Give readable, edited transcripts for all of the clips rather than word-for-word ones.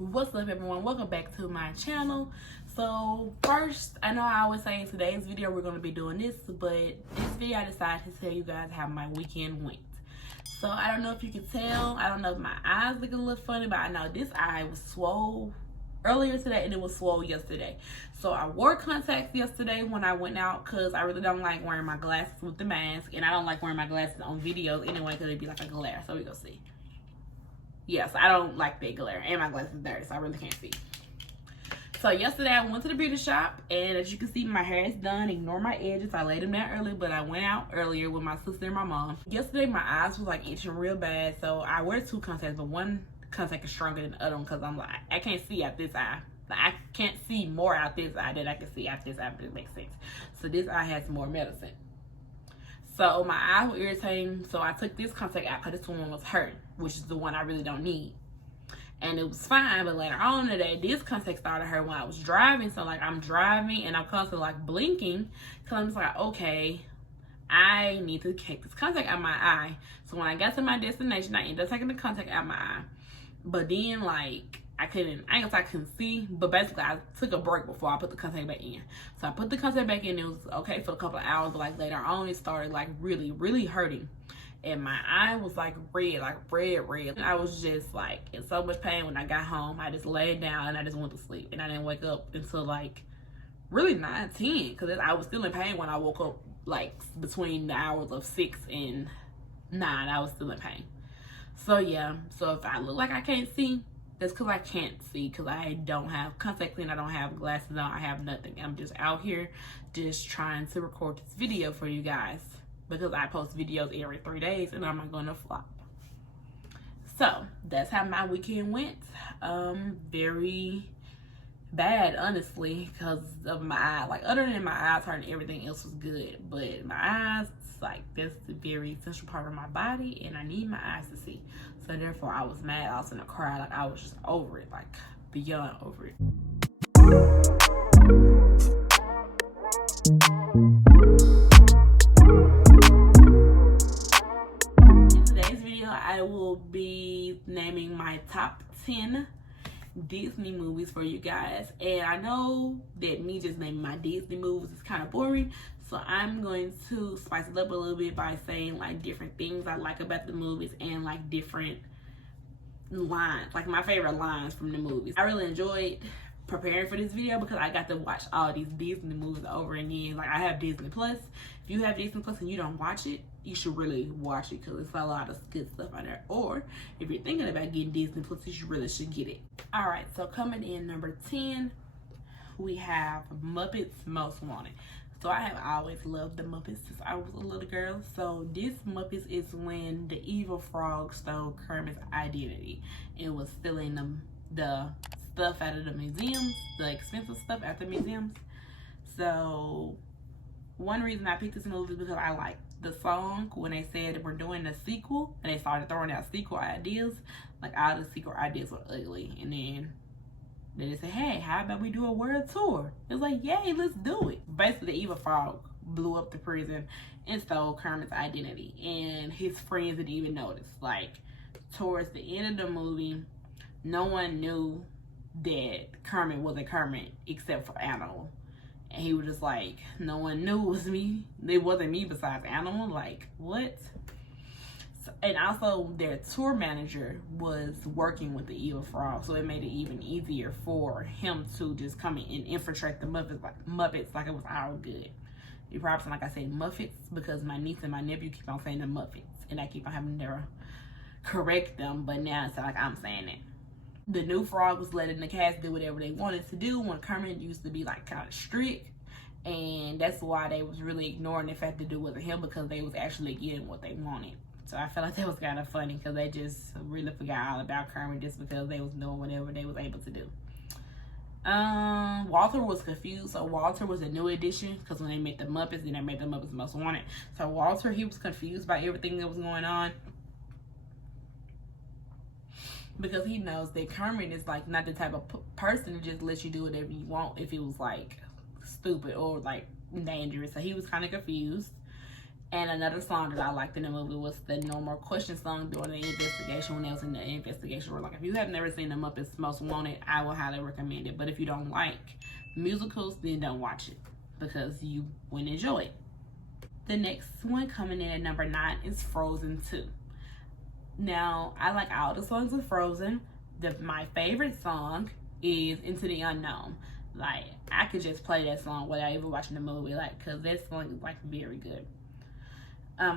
What's up, everyone? Welcome back to my channel. So first, I know I always say in today's video we're going to be doing this, but this video I decided to tell you guys how my weekend went. So I don't know if you can tell, I don't know if my eyes look a little funny, but I know this eye was swole earlier today and it was swole yesterday. So I wore contacts yesterday when I went out because I really don't like wearing my glasses with the mask, and I don't like wearing my glasses on videos anyway because it'd be like a glare. So we go see. Yes, I don't like that glare, and my glasses are dirty, so I really can't see. So yesterday I went to the beauty shop, and as you can see, my hair is done. Ignore my edges. I laid them down early, but I went out earlier with my sister and my mom. Yesterday my eyes was like itching real bad, so I wear two contacts, but one contact is stronger than the other one because I'm like, I can't see out this eye. Like, I can't see more out this eye than I can see out this eye, if it makes sense. So this eye has more medicine. So my eyes were irritating, so I took this contact out because this one was hurt, which is the one I really don't need. And it was fine, but later on today, this contact started hurt when I was driving. So like I'm driving and I'm constantly like blinking because I'm just like, okay, I need to take this contact out of my eye. So when I got to my destination, I ended up taking the contact out of my eye. But then like I ain't gonna say I couldn't see, but basically I took a break before I put the contact back in. So I put the contact back in, it was okay for a couple of hours, but like later on it started like really hurting. And my eye was like red. I was just like in so much pain when I got home. I just laid down and I just went to sleep. And I didn't wake up until like really 9, 10, because I was still in pain when I woke up, like between the hours of 6 and 9, I was still in pain. So yeah, so if I look like I can't see, that's because I can't see, because I don't have contact lens, I don't have glasses on, I have nothing. I'm just out here just trying to record this video for you guys because I post videos every 3 days and I'm not gonna flop. So that's how my weekend went. Very bad, honestly, because of my eye. Like other than my eyes hurting, everything else was good, but my eyes, like that's the very essential part of my body and I need my eyes to see. So therefore I was mad. I was in a cry. Like I was just over it, like beyond over it. In today's video I will be naming my top 10 Disney movies for you guys, and I know that me just naming my Disney movies is kind of boring, so I'm going to spice it up a little bit by saying like different things I like about the movies and like different lines, like my favorite lines from the movies. I really enjoyed preparing for this video because I got to watch all these Disney movies over and again. Like I have Disney Plus. If you have Disney Plus and you don't watch it, you should really watch it because it's a lot of good stuff on there. Or if you're thinking about getting Disney Plus, you really should get it. All right, so coming in number 10, we have Muppets Most Wanted. So I have always loved the Muppets since I was a little girl. So this Muppets is when the evil frog stole Kermit's identity and was stealing the stuff out of the museums, the expensive stuff at the museums. So one reason I picked this movie is because I like the song when they said we're doing a sequel and they started throwing out sequel ideas. Like all the sequel ideas were ugly, and then they said, hey, how about we do a world tour? It was like, yay, let's do it. Basically the evil frog blew up the prison and stole Kermit's identity, and his friends didn't even notice. Like towards the end of the movie, no one knew that Kermit wasn't Kermit except for Animal. And he was just like, no one knew it was me. It wasn't me besides Animal. Like, what? So, and also their tour manager was working with the evil frog, so it made it even easier for him to just come in and infiltrate the Muppets like it was all good. You probably sound like I say Muppets because my niece and my nephew keep on saying the Muppets, and I keep on having to correct them, but now it's like I'm saying it. The new frog was letting the cast do whatever they wanted to do when Kermit used to be like kind of strict, and that's why they was really ignoring the fact that it wasn't him, because they was actually getting what they wanted. So I felt like that was kind of funny because they just really forgot all about Kermit just because they was doing whatever they was able to do. Walter was confused. So Walter was a new addition because when they made the Muppets, then they made the Muppets Most Wanted. So Walter, he was confused by everything that was going on, because he knows that Kermit is like not the type of person to just let you do whatever you want if it was like stupid or like dangerous. So he was kind of confused. And another song that I liked in the movie was the No More Questions song during the investigation, when they was in the investigation room. Like, if you have never seen the Muppets Most Wanted, I will highly recommend it. But if you don't like musicals, then don't watch it, because you wouldn't enjoy it. The next one coming in at number 9 is Frozen 2. Now, I like all the songs of Frozen. My favorite song is Into the Unknown. Like, I could just play that song without even watching the movie, like, because that song is, like, very good.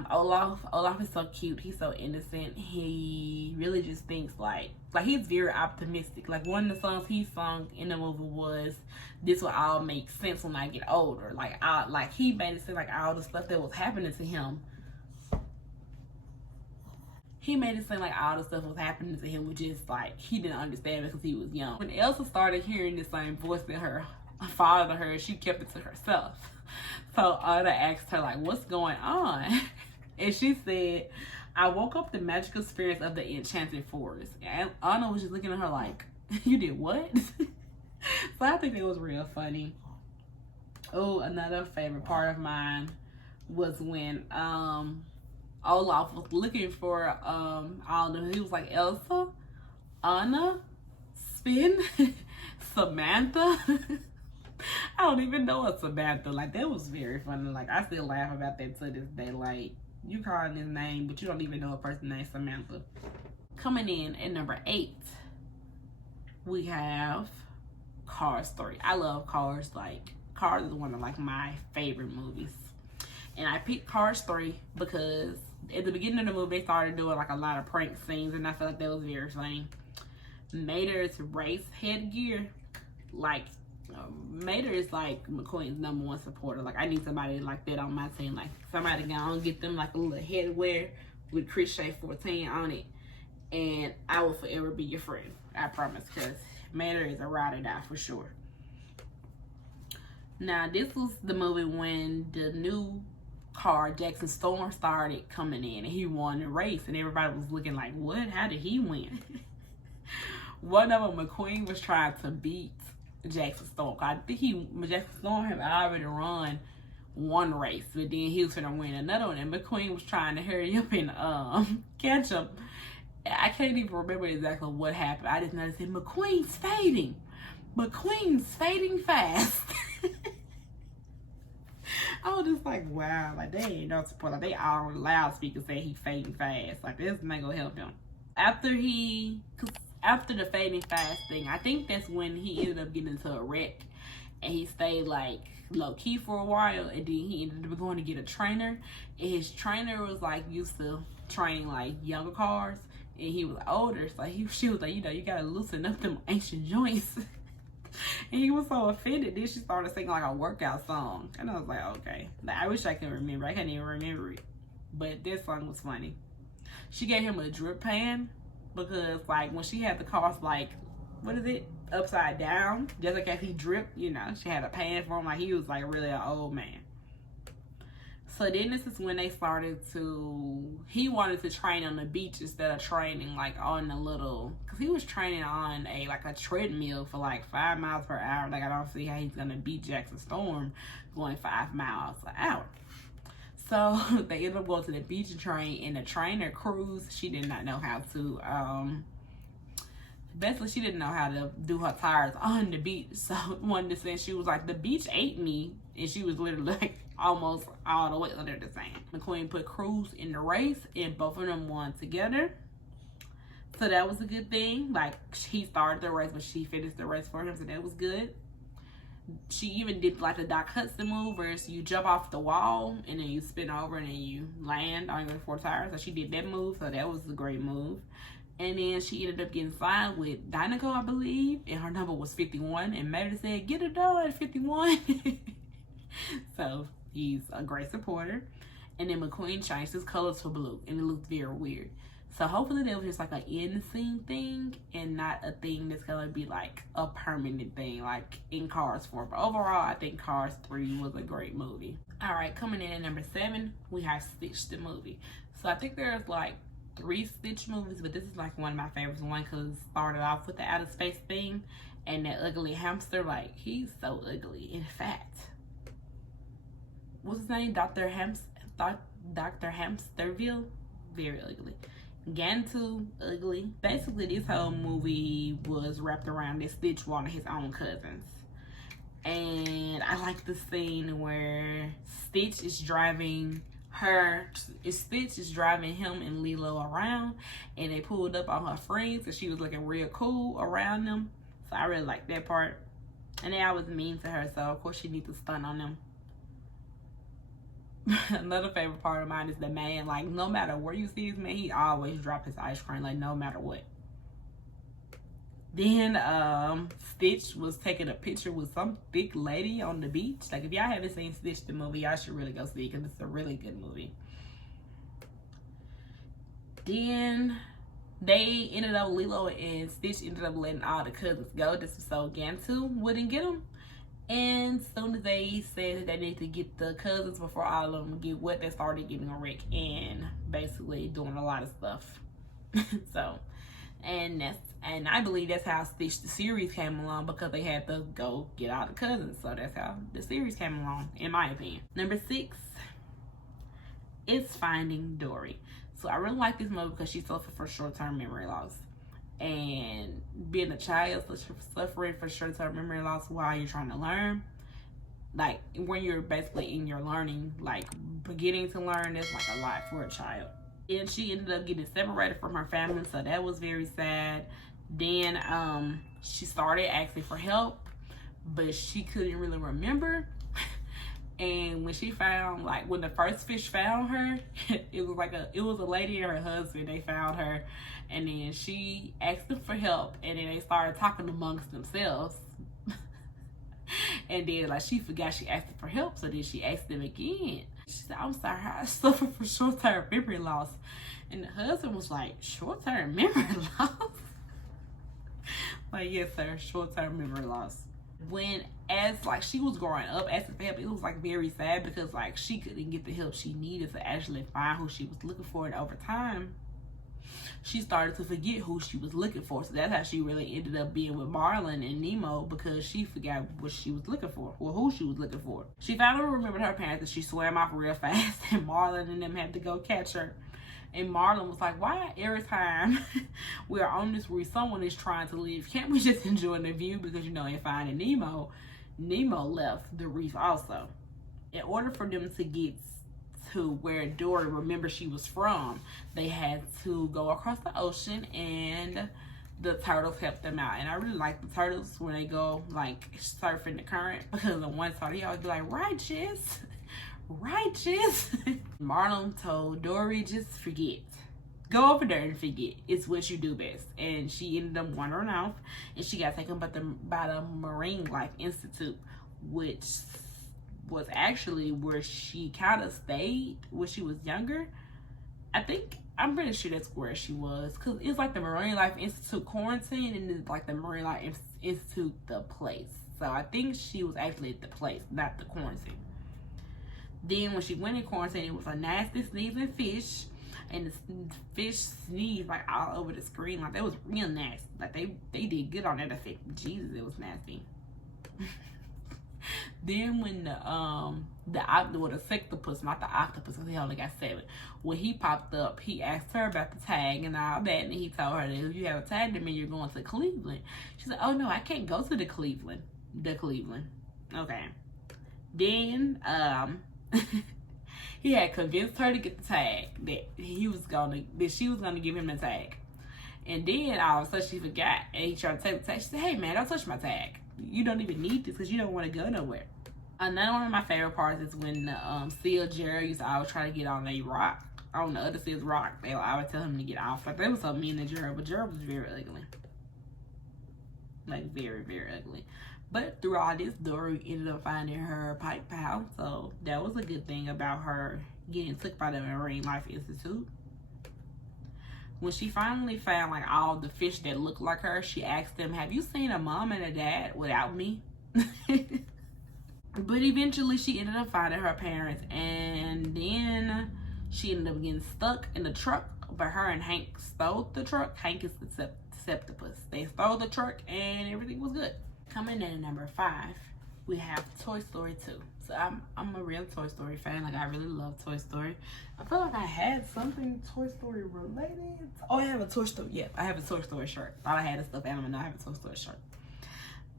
Olaf is so cute. He's so innocent. He really just thinks like he's very optimistic. Like, one of the songs he sung in the movie was, "This will all make sense when I get older." Like he made it seem like all the stuff that was happening to him. He made it seem like all the stuff was happening to him was just like he didn't understand because he was young. When Elsa started hearing the same voice that her father heard, she kept it to herself. So Anna asked her, like, what's going on? And she said, "I woke up the magical spirits of the enchanted forest." And Anna was just looking at her like, "You did what?" So I think it was real funny. Oh, another favorite part of mine was when Olaf was looking for I don't know, he was like, Elsa, Anna, Sven, Samantha. I don't even know a Samantha. Like, that was very funny. Like, I still laugh about that to this day. Like, you calling his name, but you don't even know a person named Samantha. Coming in at number 8, we have Cars 3. I love Cars. Like, Cars is one of, like, my favorite movies. And I picked Cars 3 because at the beginning of the movie, they started doing, like, a lot of prank scenes, and I felt like that was very funny. Mater's race headgear, like, Mater is like McQueen's #1 supporter. Like, I need somebody like that on my team. Like, somebody go and get them like a little headwear with Chris Shea 14 on it, and I will forever be your friend. I promise, because Mater is a ride or die for sure. Now, this was the movie when the new car, Jackson Storm, started coming in, and he won the race, and everybody was looking like, what? How did he win? One of them, McQueen, was trying to beat Jackson Storm. I think Jackson Storm had already run one race, but then he was gonna win another one, and McQueen was trying to hurry up and catch him. I can't even remember exactly what happened. I just know they said McQueen's fading. McQueen's fading fast. I was just like, wow, like, they ain't no support. Like, they all loudspeakers say he fading fast. Like, this ain't gonna help him. After the fading fast thing, I think that's when he ended up getting into a wreck, and he stayed like low key for a while, and then he ended up going to get a trainer, and his trainer was like used to training like younger cars, and he was older, so she was like, you know, you gotta loosen up them ancient joints. And he was so offended. Then she started singing like a workout song, and I was like, okay. Like, I wish I could remember. I can't even remember it, but this song was funny. She gave him a drip pan, because like when she had the cars like, what is it, upside down, just like if he dripped, you know, she had a pan for him. Like, he was like really an old man. So then this is when they started to, he wanted to train on the beach instead of training like on the little, because he was training on a treadmill for like 5 miles per hour. Like, I don't see how he's gonna beat Jackson Storm going 5 miles an hour. So they ended up going to the beach and train, and the trainer, Cruz, she did not know how to, basically she didn't know how to do her tires on the beach. So one to say, she was like, the beach ate me, and she was literally like almost all the way under the sand. McQueen put Cruz in the race, and both of them won together. So that was a good thing. Like, he started the race, but she finished the race for him, so that was good. She even did like the Doc Hudson move, where you jump off the wall and then you spin over and then you land on your 4 tires. So she did that move, so that was a great move. And then she ended up getting signed with Dynaco, I believe, and her number was 51. And Mater said, get her done at 51. So he's a great supporter. And then McQueen changed his colors to blue, and it looked very weird. So hopefully that was just like an in-scene thing, and not a thing that's gonna be like a permanent thing, like in Cars 4. But overall, I think Cars 3 was a great movie. All right, coming in at number 7, we have Stitch the movie. So I think there's like 3 Stitch movies, but this is like one of my favorites. One, because it started off with the outer space thing, and that ugly hamster. Like, he's so ugly. In fact, what's his name? Dr. Hamsterville, very ugly. Gantu, ugly. Basically, this whole movie was wrapped around this Stitch wanting his own cousins. And I like the scene where Stitch is driving him and Lilo around, and they pulled up on her friends and she was looking real cool around them. So I really like that part. And then I was mean to her, so of course she needs to stun on them. Another favorite part of mine is the man. Like, no matter where you see this man, he always drop his ice cream, like no matter what. Then Stitch was taking a picture with some thick lady on the beach. Like, if y'all haven't seen Stitch the movie, y'all should really go see it because it's a really good movie. Then they ended up, Lilo and Stitch ended up letting all the cousins go. This was so Gantu wouldn't get them. And as soon as they said that they need to get the cousins before all of them get wet, they started getting a wreck and basically doing a lot of stuff. So, and I believe that's how Stitch the series came along, because they had to go get all the cousins. So that's how the series came along, in my opinion. Number 6 is Finding Dory. So I really like this movie because she suffered from short-term memory loss. And being a child suffering from short-term memory loss while you're trying to learn, like when you're basically in your learning, like beginning to learn, that's like a lot for a child. And she ended up getting separated from her family, so that was very sad. Then she started asking for help, but she couldn't really remember. And when she found, like, when the first fish found her, it was a lady and her husband. They found her, and then she asked them for help, and then they started talking amongst themselves. And then, like, she forgot she asked them for help, so then she asked them again. She said, "I'm sorry, I suffer from short-term memory loss." And the husband was like, "Short-term memory loss?" Like, yes, sir, short-term memory loss. As she was growing up, asking for help, it was like very sad, because like she couldn't get the help she needed to actually find who she was looking for. And over time, she started to forget who she was looking for. So that's how she really ended up being with Marlin and Nemo, because she forgot what she was looking for, or who she was looking for. She finally remembered her parents, and she swam off real fast, and Marlin and them had to go catch her. And Marlin was like, "Why every time we're on this reef, someone is trying to leave? Can't we just enjoy the view?" Because, you know, in Finding Nemo, Nemo left the reef also. In order for them to get to where Dory remembered she was from, they had to go across the ocean, and the turtles helped them out. And I really like the turtles when they go, like, surfing the current, because the one turtle, he always be like, "Righteous. Righteous." Marlin told Dory, "Just forget. Go over there and forget. It's what you do best." And she ended up wandering off, and she got taken by the Marine Life Institute, which was actually where she kind of stayed when she was younger. I'm pretty sure that's where she was, because it's like the Marine Life Institute quarantine, and it's like the Marine Life Institute the place. So I think she was actually at the place, not the quarantine. Then when she went in quarantine, it was a nasty sneezing fish, and the fish sneezed like all over the screen. Like, that was real nasty. Like, they did good on that effect. Jesus, it was nasty. Then when the sectopus, not the octopus, because he only got 7, when he popped up, he asked her about the tag and all that, and he told her that if you have a tag, that means you're going to Cleveland. She said, "Oh no, I can't go to the Cleveland." Okay. Then he had convinced her to get the tag, that she was gonna give him the tag. And then all of a sudden she forgot, and he tried to take the tag. She said, "Hey man, don't touch my tag. You don't even need this, because you don't want to go nowhere." Another one of my favorite parts is when the seal Gerald used to always try to get on a rock, on the other seal's rock. They would always tell him to get off. Like, they was so mean to Gerald, but Gerald was very ugly. Like, very, very ugly. But through all this, Dory ended up finding her pipe pal. So that was a good thing about her getting took by the Marine Life Institute. When she finally found, like, all the fish that looked like her, she asked them, "Have you seen a mom and a dad without me?" But eventually she ended up finding her parents, and then she ended up getting stuck in the truck. But her and Hank stole the truck. Hank is the septopus. They stole the truck, and everything was good. Coming in at number 5 we have Toy Story 2. So I'm a real Toy Story fan. Like, I really love Toy Story. I feel like I had something Toy Story related. Oh, I have a Toy Story. Yeah, I have a Toy Story shirt. Thought I had a stuffed animal. Now I have a Toy Story shirt.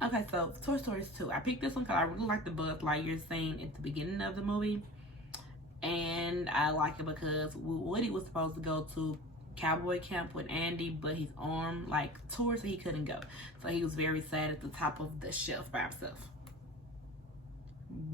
Okay, so Toy Story 2. I picked this one because I really like the Buzz Lightyear scene at the beginning of the movie. And I like it because Woody was supposed to go to cowboy camp with Andy, but his arm like tore, so he couldn't go. So he was very sad at the top of the shelf by himself.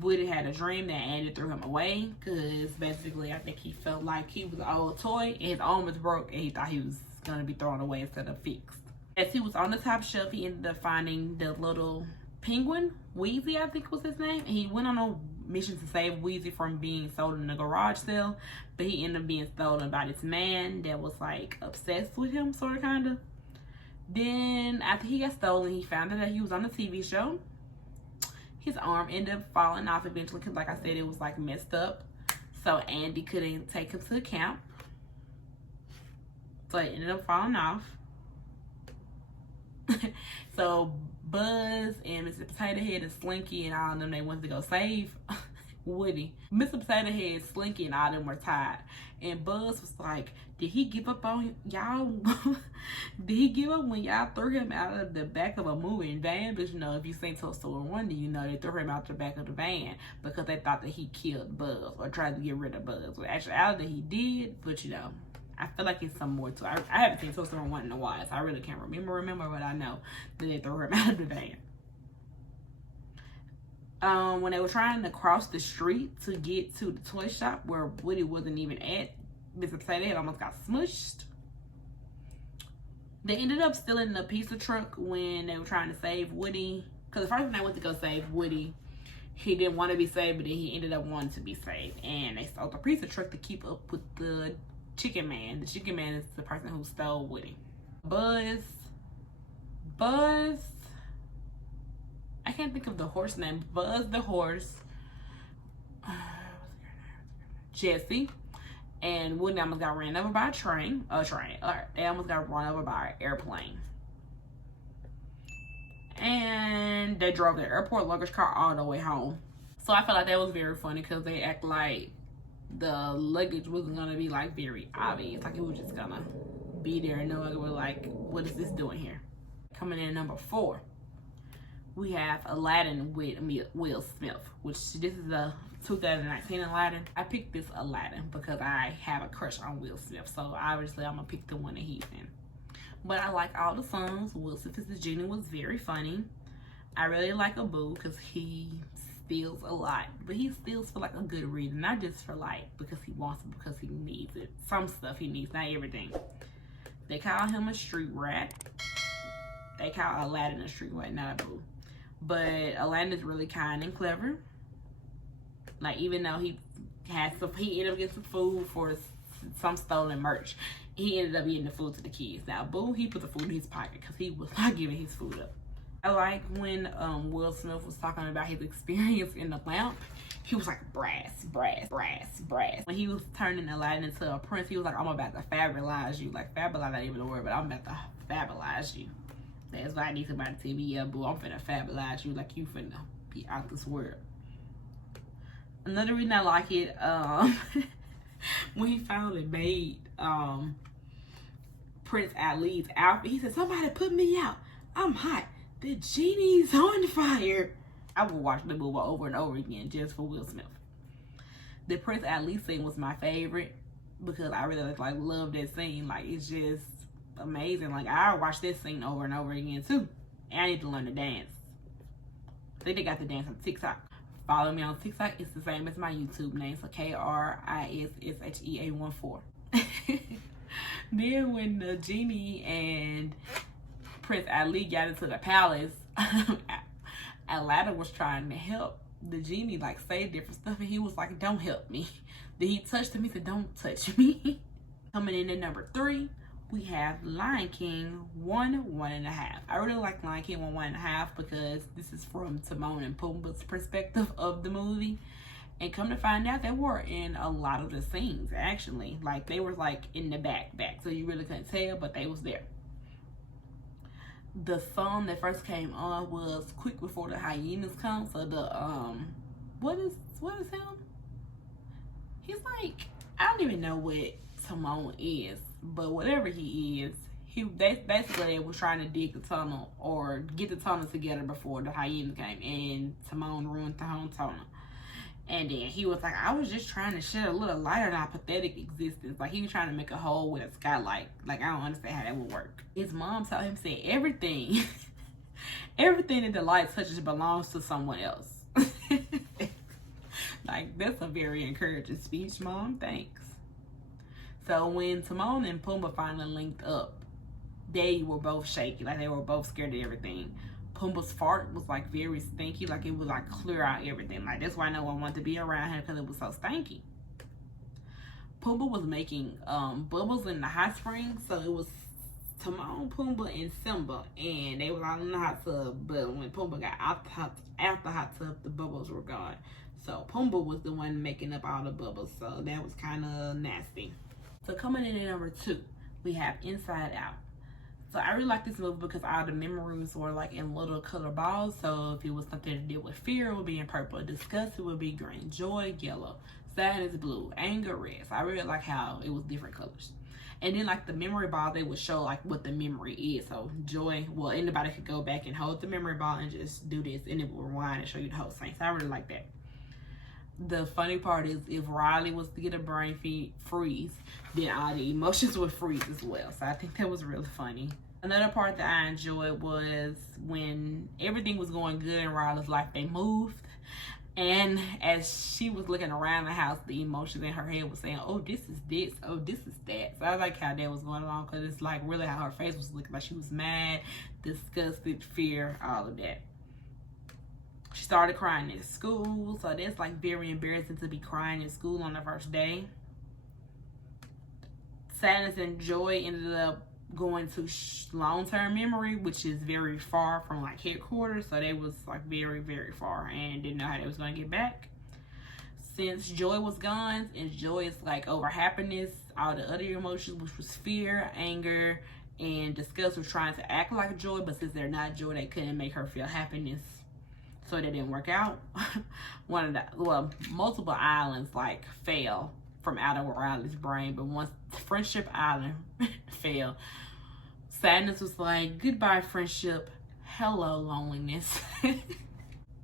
Woody had a dream that Andy threw him away because basically I think he felt like he was an old toy and his arm was broke and he thought he was going to be thrown away instead of fixed. As he was on the top shelf, he ended up finding the little penguin, Wheezy I think was his name, and he went on a mission to save Wheezy from being sold in a garage sale, but he ended up being stolen by this man that was like obsessed with him, sort of, kind of. Then after he got stolen, he found out that he was on a TV show. His arm ended up falling off eventually because, like I said, it was like messed up, so Andy couldn't take him to the camp, so it ended up falling off. So Buzz and Mr. Potato Head and Slinky and all of them, they wanted to go save Woody. Mr. Potato Head, Slinky, and all of them were tired. And Buzz was like, did he give up on y'all? Did he give up when y'all threw him out of the back of a moving van? But you know, if you seen Toy Story 1, then you know they threw him out the back of the van because they thought that he killed Buzz or tried to get rid of Buzz. Well, actually, he did, but you know, I feel like it's some more to it. I haven't seen Toy Story 1 in a while, so I really can't remember, but I know that they threw him out of the van. When they were trying to cross the street to get to the toy shop where Woody wasn't even at, Mr. Potato Head almost got smushed. They ended up stealing the pizza truck when they were trying to save Woody. Because the first time they went to go save Woody, he didn't want to be saved, but then he ended up wanting to be saved. And they stole the pizza truck to keep up with the Chicken Man. The Chicken Man is the person who stole Woody. Buzz, I can't think of the horse name. Buzz the horse, Jesse, and Woody almost got ran over by a train. They almost got run over by an airplane. And they drove the airport luggage car all the way home. So I felt like that was very funny because they act like the luggage wasn't gonna be like very obvious. Like it was just gonna be there and no one was like, what is this doing here? Coming in at number 4, we have Aladdin with Will Smith, which this is a 2019 Aladdin. I picked this Aladdin because I have a crush on Will Smith, so obviously I'm gonna pick the one that he's in. But I like all the songs. Will Smith's Genie was very funny. I really like Abu because he steals a lot, but he steals for like a good reason, not just for like because he wants it, because he needs it. Some stuff he needs, not everything. They call him a street rat. They call Aladdin a street rat, not Abu. But Aladdin is really kind and clever. Like, even though he ended up getting some food for some stolen merch, he ended up getting the food to the kids. Now, Boo, he put the food in his pocket because he was not giving his food up. I like when Will Smith was talking about his experience in the lamp. He was like, brass. When he was turning Aladdin into a prince, he was like, I'm about to fabulous you. Like, fabulous not even a word, but I'm about to fabulous you. That's why I need somebody to tell me, yeah, boo, I'm finna fabulous you, like you finna be out this world. Another reason I like it, when he finally made Prince Ali's outfit, he said, somebody put me out. I'm hot. The genie's on fire. I will watch the movie over and over again just for Will Smith. The Prince Ali scene was my favorite because I really like love that scene. Like, it's just amazing. Like, I watch this scene over and over again too. And I need to learn to dance. I think they got the dance on TikTok. Follow me on TikTok. It's the same as my YouTube name. So KRISSHEA14. Then when the genie and Prince Ali got into the palace, Aladdin was trying to help the genie, like, say different stuff, and he was like, don't help me. Then he touched him. He said, don't touch me. Coming in at number 3, we have Lion King 1.5. I really like Lion King 1.5 because this is from Timon and Pumbaa's perspective of the movie. And come to find out, they were in a lot of the scenes, actually. Like, they were like in the back, so you really couldn't tell, but they was there. the song that first came on was Quick Before the Hyenas Come. So the what is him? He's like, I don't even know what Timon is, but whatever he is, basically was trying to dig the tunnel or get the tunnel together before the hyenas came, and Timon ruined the whole tunnel. And then he was like, I was just trying to shed a little light on our pathetic existence. Like, he was trying to make a hole with a skylight. Like, I don't understand how that would work. His mom told him, said, everything that the light touches belongs to someone else. Like, that's a very encouraging speech, Mom. Thanks. So when Timon and Pumbaa finally linked up, they were both shaky. Like, they were both scared of everything. Pumbaa's fart was like very stinky, like it would like clear out everything. Like, that's why no one wanted to be around him, because it was so stinky. Pumbaa was making bubbles in the hot spring, so it was Timon, Pumbaa, and Simba, and they were all in the hot tub. But when Pumbaa got out the hot tub, the bubbles were gone. So Pumbaa was the one making up all the bubbles, so that was kind of nasty. So coming in at number 2, we have Inside Out. So I really like this movie because all the memories were like in little color balls. So if it was something to deal with fear, it would be in purple. Disgust, it would be green. Joy, yellow. Sadness, blue. Anger, red. So I really like how it was different colors. And then like the memory ball, they would show like what the memory is. So joy, well, anybody could go back and hold the memory ball and just do this, and it will rewind and show you the whole thing. So I really like that. The funny part is, if Riley was to get a brain freeze, then all the emotions would freeze as well. So I think that was really funny. Another part that I enjoyed was when everything was going good in Riley's life, they moved. And as she was looking around the house, the emotions in her head was saying, oh, this is this, oh, this is that. So I like how that was going along, because it's like really how her face was looking, like she was mad, disgusted, fear, all of that. She started crying at school, so that's like very embarrassing to be crying at school on the first day. Sadness and joy ended up going to long-term memory, which is very far from like headquarters, so they was like very, very far and didn't know how they was going to get back. Since joy was gone, and joy is like over happiness, all the other emotions, which was fear, anger, and disgust, was trying to act like joy, but since they're not joy, they couldn't make her feel happiness. So that didn't work out. Multiple islands like fell from out of Riley's brain, but once Friendship Island fell, sadness was like, goodbye friendship, hello loneliness.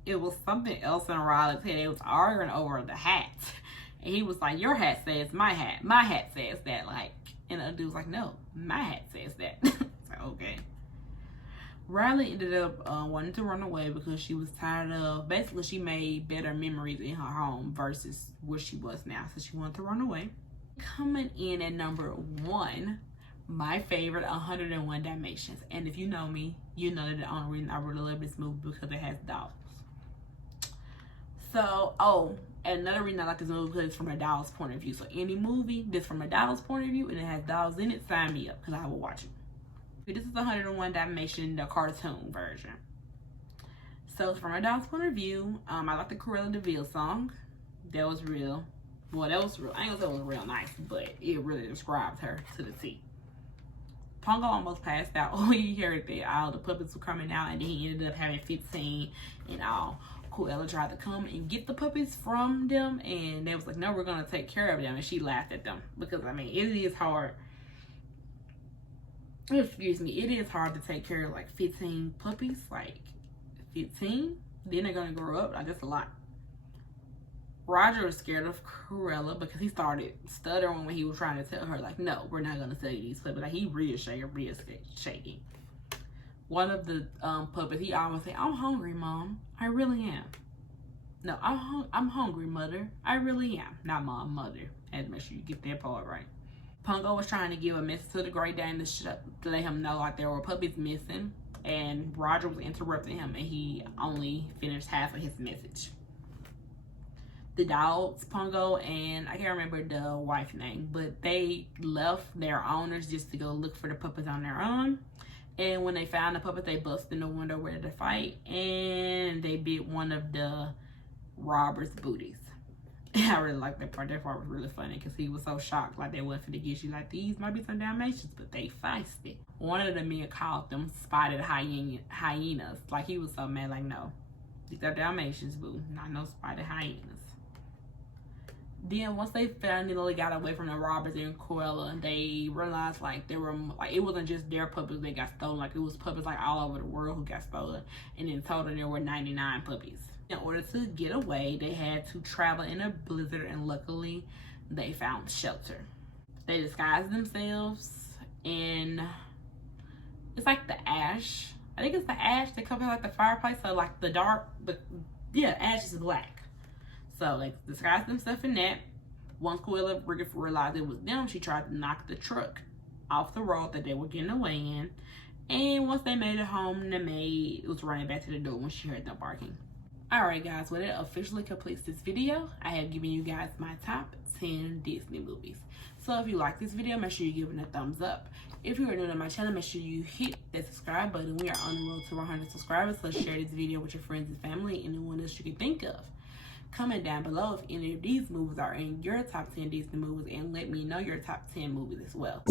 It was something else in Riley's head. It was arguing over the hat, and he was like, your hat says my hat says that. Like, and the other dude was like, no, my hat says that. It's like, okay. Riley ended up wanting to run away because she was tired of, basically she made better memories in her home versus where she was now, so she wanted to run away. Coming in at number 1, my favorite, 101 Dalmatians. And if you know me, you know that the only reason I really love this movie because it has dogs. So, and another reason I like this movie because it's from a dog's point of view. So any movie that's from a dog's point of view and it has dogs in it, sign me up because I will watch it. This is 101 Dalmatians, the cartoon version. So from a dog's point of view, I like the Cruella de Vil song. That was real. Well, that was real. I ain't gonna say it was real nice, but it really described her to the T. Pongo almost passed out. Oh, he heard that all the puppets were coming out, and then he ended up having 15 and all. Cruella tried to come and get the puppets from them, and they was like, no, we're gonna take care of them. And she laughed at them because, I mean, it is hard. Excuse me, it is hard to take care of like 15 puppies, like 15. Then they're gonna grow up. Like, that's a lot. Roger was scared of Cruella because he started stuttering when he was trying to tell her, like, no, we're not gonna sell you these puppies. Like, he real shaky. One of the puppets, he always say, I'm hungry, Mom. I really am. No, I'm hungry, Mother. I really am. Not Mom, Mother. I had to make sure you get that part right. Pongo was trying to give a message to the Great Dane to let him know like there were puppies missing, and Roger was interrupting him, and he only finished half of his message. The dogs, Pongo and I can't remember the wife's name, but they left their owners just to go look for the puppies on their own. And when they found the puppet, they busted in the window ready to fight, and they bit one of the robbers' booties. I really like that part. That part was really funny because he was so shocked, like they wasn't to get you. Like, these might be some Dalmatians, but they feisty. One of the men called them spotted hyenas. Like, he was so mad, like, no, these are Dalmatians, boo, not no spotted hyenas. Then once they finally got away from the robbers in Cruella, they realized like they were like, it wasn't just their puppies that got stolen. Like, it was puppies like all over the world who got stolen, and in total there were 99 puppies. In order to get away, they had to travel in a blizzard, and luckily they found shelter. They disguised themselves in, it's like the ash. I think it's the ash that covers like the fireplace. So like the dark, but yeah, ash is black. So they disguised themselves in that. Once Cruella realized it was them, she tried to knock the truck off the road that they were getting away in. And once they made it home, the maid was running back to the door when she heard them barking. Alright guys, well, that officially completes this video. I have given you guys my top 10 Disney movies. So if you like this video, make sure you give it a thumbs up. If you are new to my channel, make sure you hit that subscribe button. We are on the road to 100 subscribers, so share this video with your friends and family and anyone else you can think of. Comment down below if any of these movies are in your top 10 Disney movies, and let me know your top 10 movies as well.